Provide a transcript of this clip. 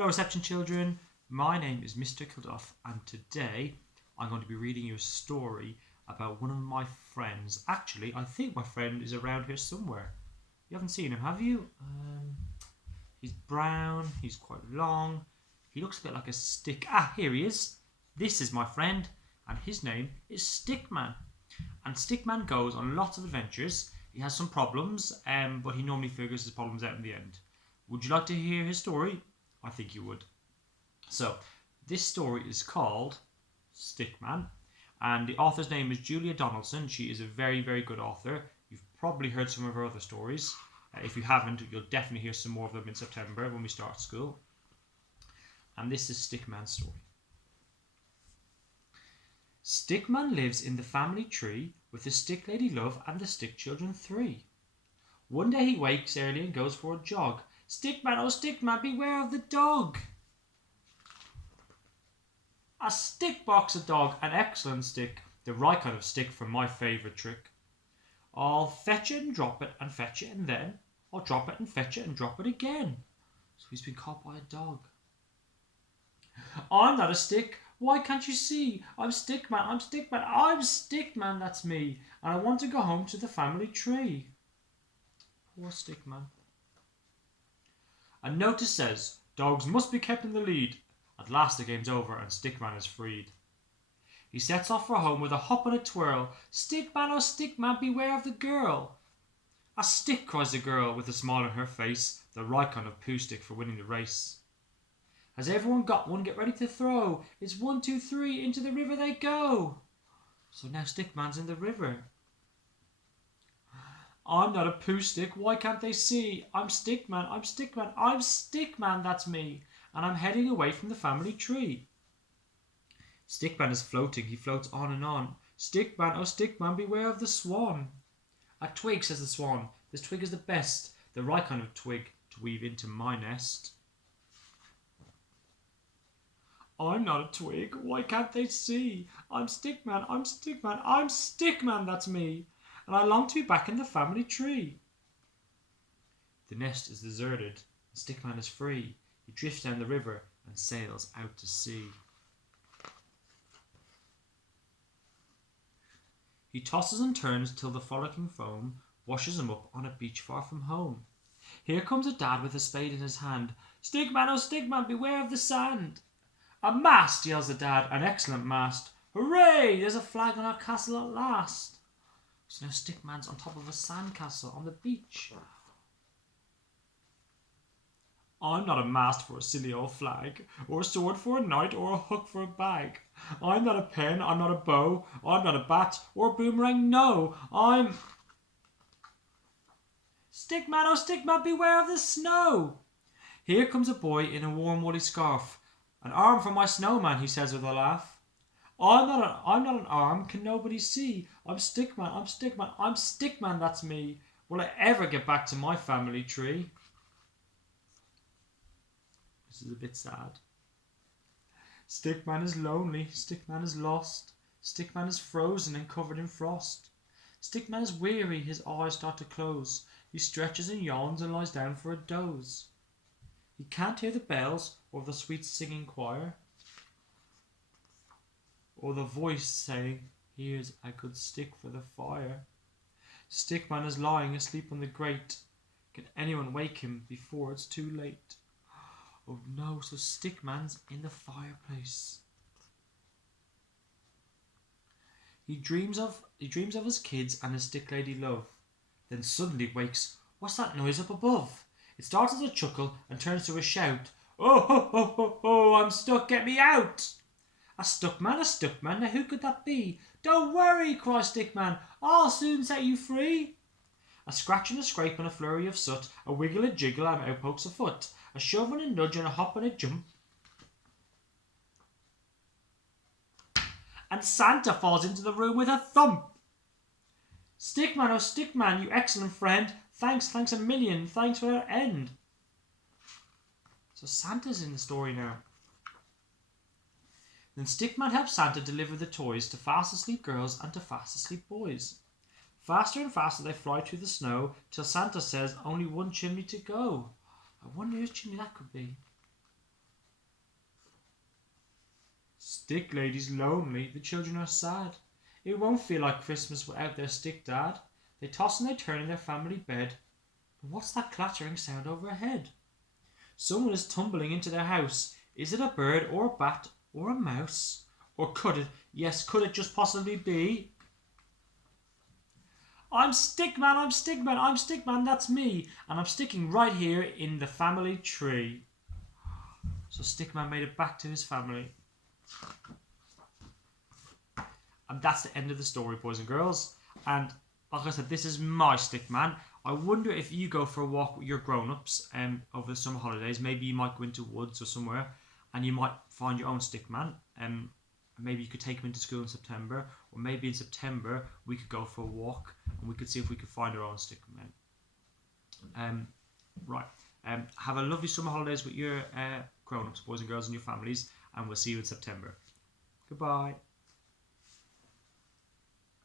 Hello reception children, my name is Mr. Kilduff and today I'm going to be reading you a story about one of my friends. Actually, I think my friend is around here somewhere. You haven't seen him, have you? He's brown, he's quite long, he looks a bit like a stick. Here he is. This is my friend and his name is Stickman. And Stickman goes on lots of adventures. He has some problems, but he normally figures his problems out in the end. Would you like to hear his story? I think you would. So, this story is called Stickman, and the author's name is Julia Donaldson. She is a very, very good author. You've probably heard some of her other stories. If you haven't, you'll definitely hear some more of them in September when we start school. And this is Stickman's story. Stickman lives in the family tree with the stick lady Love and the stick children 3. One day he wakes early and goes for a jog. Stickman, oh Stickman, beware of the dog. A stick box a dog, an excellent stick, the right kind of stick for my favourite trick. I'll fetch it and drop it and fetch it and then I'll drop it and fetch it and drop it again. So he's been caught by a dog. I'm not a stick, why can't you see? I'm Stickman, I'm Stickman, I'm Stickman, that's me. And I want to go home to the family tree. Poor Stickman. A notice says, dogs must be kept in the lead. At last the game's over and Stickman is freed. He sets off for home with a hop and a twirl. Stickman, oh Stickman, beware of the girl. A stick, cries the girl with a smile on her face, the right kind of poo stick for winning the race. Has everyone got one? Get ready to throw. It's 1, 2, 3, into the river they go. So now Stickman's in the river. I'm not a poo stick, why can't they see? I'm Stickman, I'm Stickman, I'm Stickman, that's me. And I'm heading away from the family tree. Stickman is floating, he floats on and on. Stickman, oh Stickman, beware of the swan. A twig, says the swan, this twig is the best, the right kind of twig to weave into my nest. I'm not a twig, why can't they see? I'm Stickman, I'm Stickman, I'm Stickman, that's me. And I long to be back in the family tree. The nest is deserted, and Stickman is free. He drifts down the river and sails out to sea. He tosses and turns till the frolicking foam washes him up on a beach far from home. Here comes a dad with a spade in his hand. Stickman, oh Stickman, beware of the sand. A mast, yells the dad, an excellent mast. Hooray, there's a flag on our castle at last. So now Stickman's on top of a sandcastle on the beach. I'm not a mast for a silly old flag, or a sword for a knight, or a hook for a bag. I'm not a pen, I'm not a bow, I'm not a bat, or a boomerang, no, I'm... Stickman, oh Stickman, beware of the snow. Here comes a boy in a warm woolly scarf. An arm for my snowman, he says with a laugh. I'm not an arm, can nobody see? I'm Stickman, I'm Stickman, I'm Stickman, that's me. Will I ever get back to my family tree? This is a bit sad. Stickman is lonely, Stickman is lost. Stickman is frozen and covered in frost. Stickman is weary, his eyes start to close. He stretches and yawns and lies down for a doze. He can't hear the bells or the sweet singing choir, or the voice saying, here's a good stick for the fire. Stickman is lying asleep on the grate. Can anyone wake him before it's too late? Oh no, so Stickman's in the fireplace. He dreams of his kids and his stick lady Love. Then suddenly wakes, what's that noise up above? It starts as a chuckle and turns to a shout. Oh, ho, ho, ho, ho, I'm stuck, get me out. A stuck man, now who could that be? Don't worry, cries Stickman, I'll soon set you free. A scratch and a scrape and a flurry of soot, a wiggle, a jiggle, and out pokes a foot, a shove and a nudge and a hop and a jump. And Santa falls into the room with a thump. Stickman, oh Stickman, you excellent friend, thanks a million, thanks without end. So Santa's in the story now. Then Stickman helps Santa deliver the toys to fast asleep girls and to fast asleep boys. Faster and faster they fly through the snow, till Santa says only one chimney to go. I wonder whose chimney that could be. Stick Lady's lonely, the children are sad. It won't feel like Christmas without their stick dad. They toss and they turn in their family bed. But what's that clattering sound overhead? Someone is tumbling into their house. Is it a bird or a bat or a mouse? Or could it, yes, could it just possibly be? I'm Stickman, I'm Stickman, I'm Stickman, that's me. And I'm sticking right here in the family tree. So Stickman made it back to his family. And that's the end of the story, boys and girls. And like I said, this is my Stickman. I wonder if you go for a walk with your grown-ups over the summer holidays. Maybe you might go into woods or somewhere and you might find your own Stickman. Maybe you could take him into school in September, or maybe in September we could go for a walk and we could see if we could find our own Stickman. Right. Have a lovely summer holidays with your grown-ups, boys and girls, and your families, and we'll see you in September. Goodbye.